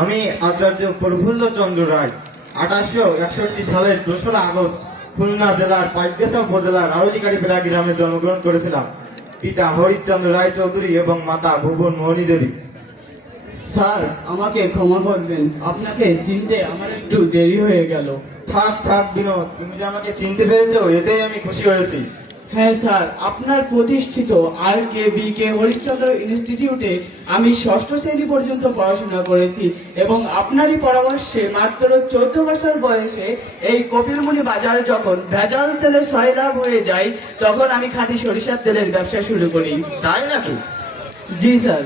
আমি আচার্য প্রফুল্লচন্দ্র রায় 1861 সালের 2রা আগস্ট খুলনা জেলার পাইকগাছা উপজেলার আরতিকাড়িপাড়া গ্রামে জন্মগ্রহণ করেছিলাম। পিতা হরিশ্চন্দ্র রায় চৌধুরী এবং মাতা ভুবন মোহিনী দেবী। স্যার, আমাকে ক্ষমা করবেন, আপনাকে চিনতে আমার একটু দেরি হয়ে গেল। থাক থাক বিনোদ, তুমি যে আমাকে চিনতে পেরেছো এতেই আমি খুশি হয়েছি। হ্যাঁ স্যার, আপনার প্রতিষ্ঠিত RKBK হরিশ্চন্দ্র ইনস্টিটিউটে আমি 6ষ্ঠ শ্রেণী পর্যন্ত পড়াশোনা করেছি এবং আপনারই পরামর্শে মাত্র 14 বছর বয়সে এই কপিলমুনি বাজারে যখন ভেজাল তেলে সয়লাভ হয়ে যায় তখন আমি খাঁটি সরিষার তেলের ব্যবসা শুরু করি। তাই নাকি? জি স্যার।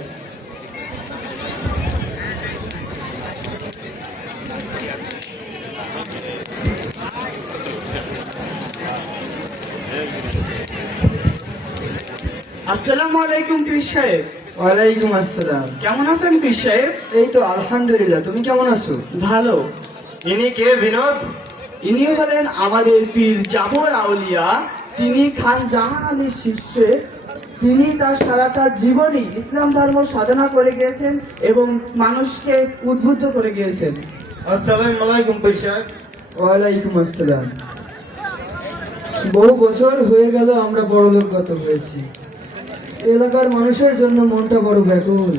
আসসালামু আলাইকুম পীর সাহেব। ওয়ালাইকুম আসসালাম। কেমন আছেন পীর সাহেব? এই তো আলহামদুলিল্লাহ, তুমি কেমন আছো? ভালো। ইনি কে বিনোদ? ইনি হলেন আমাদের পীর জাফর আউলিয়া। তিনি খান জাহান আলীর শিষ্য। তিনি তার সারাটা জীবনই ইসলাম ধর্ম সাধনা করে গিয়েছেন এবং মানুষকে উদ্বুদ্ধ করে গিয়েছেন। আসসালামু আলাইকুম পীর সাহেব। ওয়ালাইকুম আসসালাম। বহু বছর হয়ে গেল আমরা বড়লোকগত হয়েছি। এলাকার মানুষের জন্য মনটা বড় ব্যাকুল।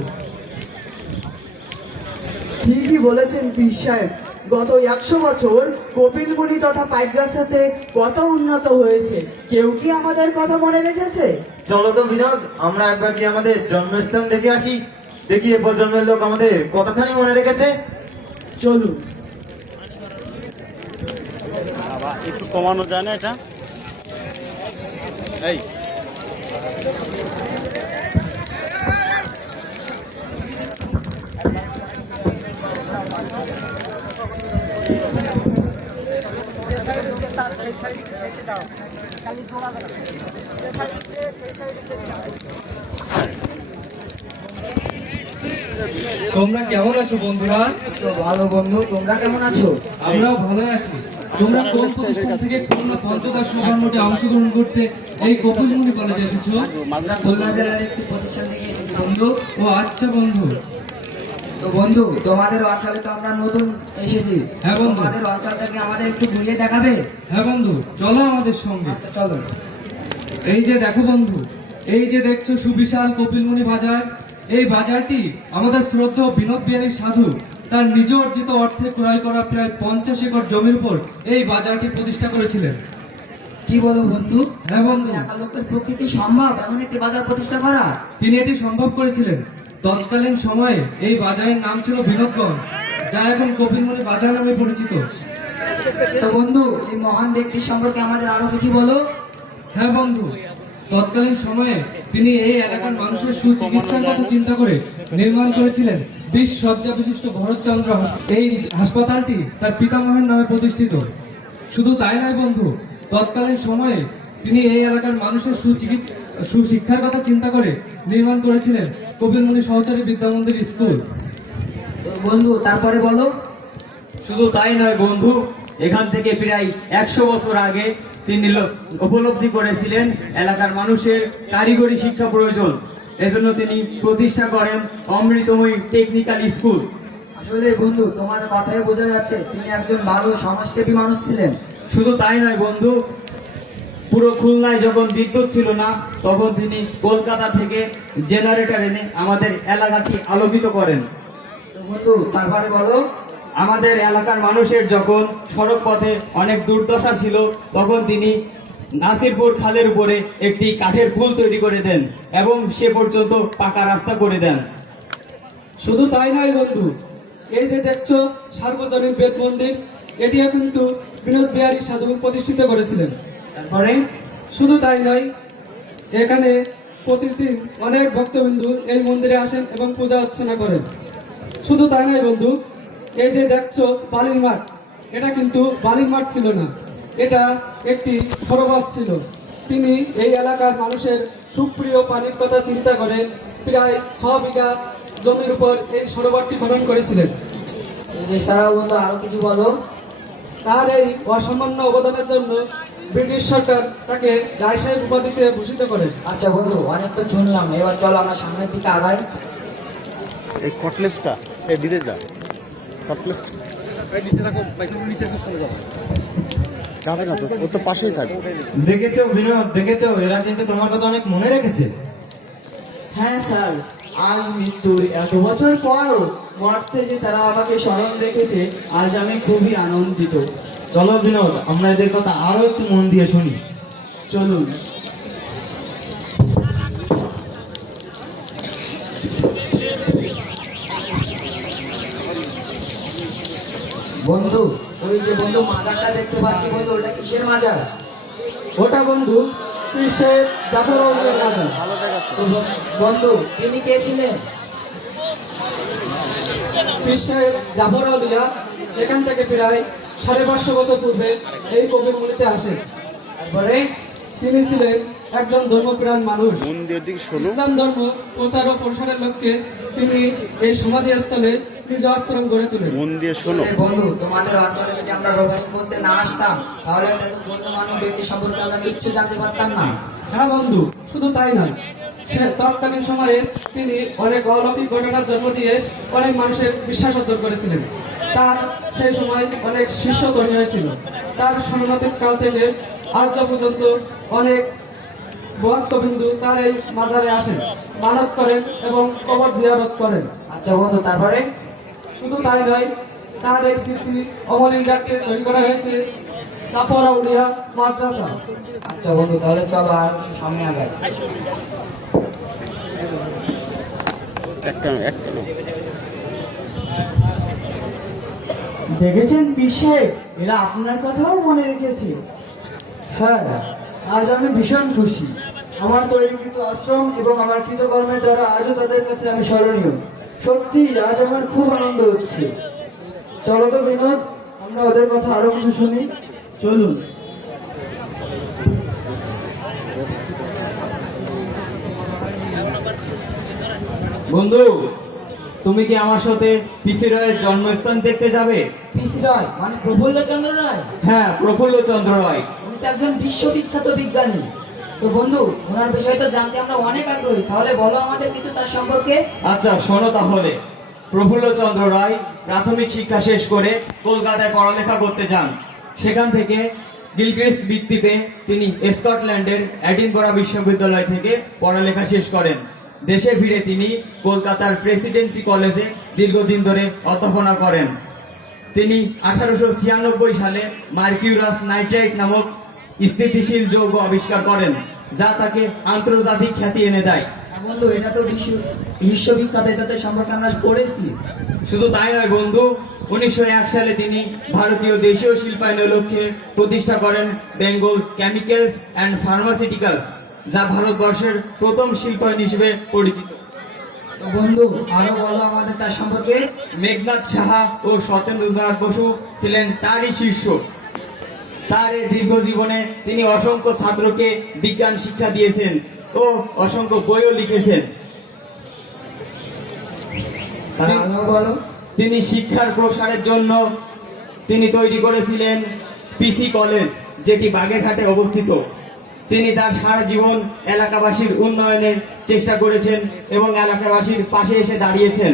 ঠিকই বলেছেন পীর সাহেব, গত 100 বছর কপিলমুনি তথা পাইকগাছাতে কত উন্নত হয়েছে, কেউ কি আমাদের কথা মনে রেখেছে? চলো তো বিনোদ, আমরা একবার কি আমাদের জন্মস্থান দেখে আসি, দেখি এ প্রজন্মের লোক আমাদের কতখানি মনে রেখেছে। চলুন। একটু কমানো যায় না এটা? এই তোমরা কেমন আছো বন্ধুরা? তো ভালো বন্ধু, তোমরা কেমন আছো? আমরাও ভালো আছি। তোমরা কোন প্রতিষ্ঠান থেকে খুলনা পঞ্চদশ নবান্নতে অংশগ্রহণ করতে এই কপিলমুনি কলেজে এসেছো? আমরা খুলনা জেলার একটি প্রতিষ্ঠান থেকে এসেছি বন্ধু। ও আচ্ছা বন্ধু। তো বন্ধু, তোমাদের অঞ্চলে তো আমরা নতুন এসেছি। হ্যাঁ বন্ধু। তোমাদের অঞ্চলটাকে আমাদের একটু ঘুরিয়ে দেখাবে? হ্যাঁ বন্ধু, চলো আমাদের সঙ্গে। আচ্ছা চলো। এই যে দেখো বন্ধু, এই যে দেখছো সুবিশাল কপিলমুনি বাজার। এই বাজারটি আমাদের শ্রদ্ধেয় বিনোদ বিহারী সাধু তার নিজ অর্জিত অর্থে ক্রয় করা প্রায় 50 একর জমির উপর এই বাজারটি প্রতিষ্ঠা করেছিলেন। কি বলো বন্ধু? হ্যাঁ বন্ধু, একা লোকের পক্ষে কি সম্ভব এমন একটি বাজার প্রতিষ্ঠা করা? তিনি এটি সম্ভব করেছিলেন। তৎকালীন সময়ে এই বাজারের নাম ছিল বিনোদগঞ্জ, যা এখন কপিলমুনি বাজার নামে পরিচিত। তো বন্ধু, এই মহান ব্যক্তির সম্পর্কে আমাদের আরো কিছু বলো। হ্যাঁ বন্ধু, তৎকালীন সময়ে তিনি এই এলাকার মানুষের সুচিকিৎসার কথা চিন্তা করে নির্মাণ করেছিলেন 20 শয্যা বিশিষ্ট ভরতচন্দ্র এই হাসপাতালটি তার পিতামহের নামে প্রতিষ্ঠিত। শুধু তাই নয় বন্ধু, তৎকালীন সময়ে তিনি এই এলাকার মানুষের সুশিক্ষার কথা চিন্তা করে নির্মাণ করেছিলেন কপিলমুনি সহচারী বিদ্যামন্দির স্কুল। তো বন্ধু, তারপরে বলো। শুধু তাই নয় বন্ধু, এখান থেকে প্রায় 100 বছর আগে তিনি উপলব্ধি করেছিলেন এলাকার মানুষের কারিগরি শিক্ষা প্রয়োজন। এজন্য তিনি প্রতিষ্ঠা করেন অমৃতময়ী টেকনিক্যাল স্কুল। আসলে বন্ধু, তোমাদের কথাই বোঝা যাচ্ছে তিনি একজন ভালো সমাজসেবী মানুষ ছিলেন। শুধু তাই নয় বন্ধু, পুরো খুলনায় যখন বিদ্যুৎ ছিল না তখন তিনি কলকাতা থেকে জেনারেটর এনে আমাদের এলাকাটি আলোকিত করেন। তো বন্ধু, তারপরে বলো। আমাদের এলাকার মানুষের যখন সড়ক পথে অনেক দুর্দশা ছিল তখন তিনি নাসিরপুর খালের উপরে একটি কাঠের পুল তৈরি করে দেন এবং সে পর্যন্ত পাকা রাস্তা করে দেন। শুধু তাই নয় বন্ধু, এই যে দেখছো সার্বজনীন বেদ মন্দির, এটিও কিন্তু বিনোদ বিহারী সাধু প্রতিষ্ঠিত করেছিলেন। তারপরে শুধু তাই নয়, এখানে প্রতিদিন অনেক ভক্তবিন্দু এই মন্দিরে আসেন এবং পূজা অর্চনা করেন। শুধু তাই নয় বন্ধু, এই যে দেখছো বালির মাঠ, এটা কিন্তু বালির মাঠ ছিল না, এটা একটি সরোবর ছিল। তিনি এই এলাকার মানুষের সুপ্রিয় পানির কথা চিন্তা করে প্রায় 6 বিঘা জমির উপর এই সরোবরটি খনন করেছিলেন। এছাড়াও বন্ধু আরো কিছু বলো। তার এই অসামান্য অবদানের জন্য ব্রিটিশ সরকার তাকে রায় সাহেব উপাধিতে ভূষিত করে। আচ্ছা বন্ধু, অনেক তো শুনলাম, এবার চলো আমরা সামনের দিকে আগাই। এই কটলেসটা এই বিদেশ দা যাবে না তো, ও তো পাশেই থাকবে। দেখেছো বিনোদ, দেখেছো এরা কিন্তু তোমার কথা অনেক মনে রেখেছে। হ্যাঁ স্যার, আজ মৃত্যুর এত বছর পরও মরতে যে তারা আমাকে স্মরণ রেখেছে, আজ আমি খুবই আনন্দিত। চলো বিনোদ, আমরা এদের কথা আরো একটু মন দিয়ে শুনি। চলুন। বন্ধু, ওই যে বন্ধু মাজারটা দেখতে পাচ্ছি বন্ধু, ওটা কিসের মাজার? ওটা বন্ধু পীর সাহেব জাফর আউলিয়ার মাজার। তো বন্ধু, তিনি কে ছিলেন? পীর সাহেব জাফর আউলিয়া এখান থেকে প্রায় 550 বছর পূর্বে এই কবিরমুলিতে আসেন। তারপরে তিনি ছিলেন একজন ধর্মপ্রাণ মানুষ। মন দিয়ে দিক শোনো। ইসলাম ধর্ম প্রচার ও প্রসারের লক্ষ্যে তিনি এই সমাধিস্থলে নিজ আশ্রম গড়ে তোলেন। মন দিয়ে শোনো। এই বন্ধু, তোমাদের অঞ্চলে যদি আমরা রোবারিং করতে না আসতাম তাহলে তাদের গণ্যমান্য ব্যক্তি সম্পর্কে আমরা কিচ্ছু জানতে পারতাম না। হ্যাঁ বন্ধু, শুধু তাই নয়, সে তৎকালীন সময়ে তিনি অনেক অলৌকিক ঘটনার জন্ম দিয়ে অনেক মানুষের বিশ্বাস অর্জন করেছিলেন। তার সেই সময় অনেক শিষ্য তৈরি হয়েছিল। তার সনাতন কাল থেকে আর্য পর্যন্ত অনেক ভক্তবিন্দু তার এই মাজারে আসেন, মানত করেন এবং কবর জিয়ারত করেন। আচ্ছা বন্ধু, তারপরে? শুধু তাই নয়, তার এই স্মৃতি অমলিন ডাকতে তৈরি করা হয়েছে জাফর আউলিয়া মাদ্রাসা। আচ্ছা বন্ধু, তাহলে চলো আর সামনে আগাই। একটা না। দেখেছেন পীর সাহেব, এরা আপনার কথাও মনে রেখেছে। হ্যাঁ, আজ আমি ভীষণ খুশি। আমার তৈরিকৃত আশ্রম এবং আমার কৃতকর্মের দ্বারা আজও তাদের কাছে আমি স্মরণীয়। সত্যি আজ আমার খুব আনন্দ হচ্ছে। চলো তো বিনোদ, আমরা ওদের কথা আরো কিছু শুনি। চলুন। বন্ধু, তুমি কি আমার সাথে পিসি রয়ের জন্মস্থান দেখতে যাবে? পিসি রয় মানে প্রফুল্লচন্দ্র রায়? হ্যাঁ, প্রফুল্লচন্দ্র রায়। উনি তো একজন বিশ্ববিখ্যাত বিজ্ঞানী। তো বন্ধু, ওনার বিষয়ে তো জানতে আমরা অনেক আগ্রহী, তাহলে বলো আমাদের কিছু তার সম্পর্কে। আচ্ছা শোনো তাহলে। প্রফুল্লচন্দ্র রায় প্রাথমিক শিক্ষা শেষ করে কলকাতায় পড়ালেখা করতে যান। সেখান থেকে গিলক্রিস্ট বৃত্তি পেয়ে তিনি স্কটল্যান্ডের এডিনবরা বিশ্ববিদ্যালয় থেকে পড়ালেখা শেষ করেন। দেশে ফিরে তিনি কলকাতার প্রেসিডেন্সি কলেজে দীর্ঘদিন ধরে অধ্যাপনা করেন। তিনি 1896 সালে মার্কিউরাস নাইট্রাইট নামক স্থিতিশীল যৌগ আবিষ্কার করেন, যা তাকে আন্তর্জাতিক খ্যাতি এনে দেয়। বন্ধু, এটা তো বিশ্ববিখ্যাত, এটাতে সম্পর্কে আমরা পড়েছি। শুধু তাই নয় বন্ধু, 1901 সালে তিনি ভারতীয় দেশীয় শিল্পায়নের লক্ষ্যে প্রতিষ্ঠা করেন বেঙ্গল কেমিক্যালস অ্যান্ড ফার্মাসিউটিক্যালস, যা ভারতবর্ষের প্রথম শিল্পায়ন হিসেবে পরিচিত। তো বন্ধু, আরো বলো আমাদের তার সম্পর্কে। মেঘনাথ সাহা ও সত্যেন্দ্রনাথ বসু ছিলেন তারই শিষ্য। তার এই দীর্ঘ জীবনে তিনি অসংখ্য ছাত্রকে বিজ্ঞান শিক্ষা দিয়েছেন ও অসংখ্য বইও লিখেছেন। তার আরো বলো। তিনি শিক্ষার প্রসারের জন্য তিনি তৈরি করেছিলেন পিসি কলেজ, যেটি বাগেরহাটে অবস্থিত। তিনি তার সারা জীবন এলাকাবাসীর উন্নয়নের চেষ্টা করেছেন এবং এলাকাবাসীর পাশে এসে দাঁড়িয়েছেন।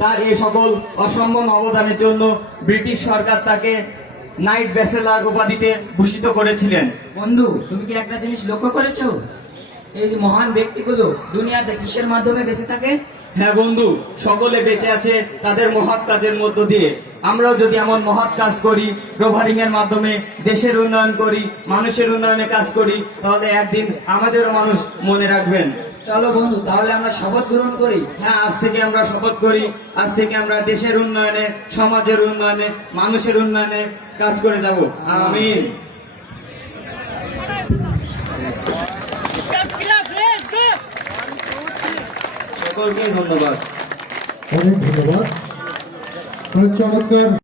তার এই সকল অসম্ভব অবদানের জন্য ব্রিটিশ সরকার তাকে নাইট ব্যাচেলর উপাধিতে ভূষিত করেছিলেন। বন্ধু, তুমি কি একটা জিনিস লক্ষ্য করেছো? এই যে মহান ব্যক্তিগুলো দুনিয়াতে কিসের মাধ্যমে বেঁচে থাকে? হ্যাঁ বন্ধু, সকলে বেঁচে আছে তাদের মহৎ কাজের মধ্য দিয়ে। আমরাও যদি এমন মহৎ কাজ করি, রোভারিং এর মাধ্যমে দেশের উন্নয়ন করি, মানুষের উন্নয়নে কাজ করি, তাহলে একদিন আমাদেরও মানুষ মনে রাখবেন। চলো বন্ধু, তাহলে আমরা শপথ গ্রহণ করি। হ্যাঁ, আজ থেকে আমরা শপথ করি। আজ থেকে আমরা দেশের উন্নয়নে, সমাজের উন্নয়নে, মানুষের উন্নয়নে কাজ করে যাব। আমিন। সকলকে ধন্যবাদ। অনেক ধন্যবাদ। অনেক চমৎকার।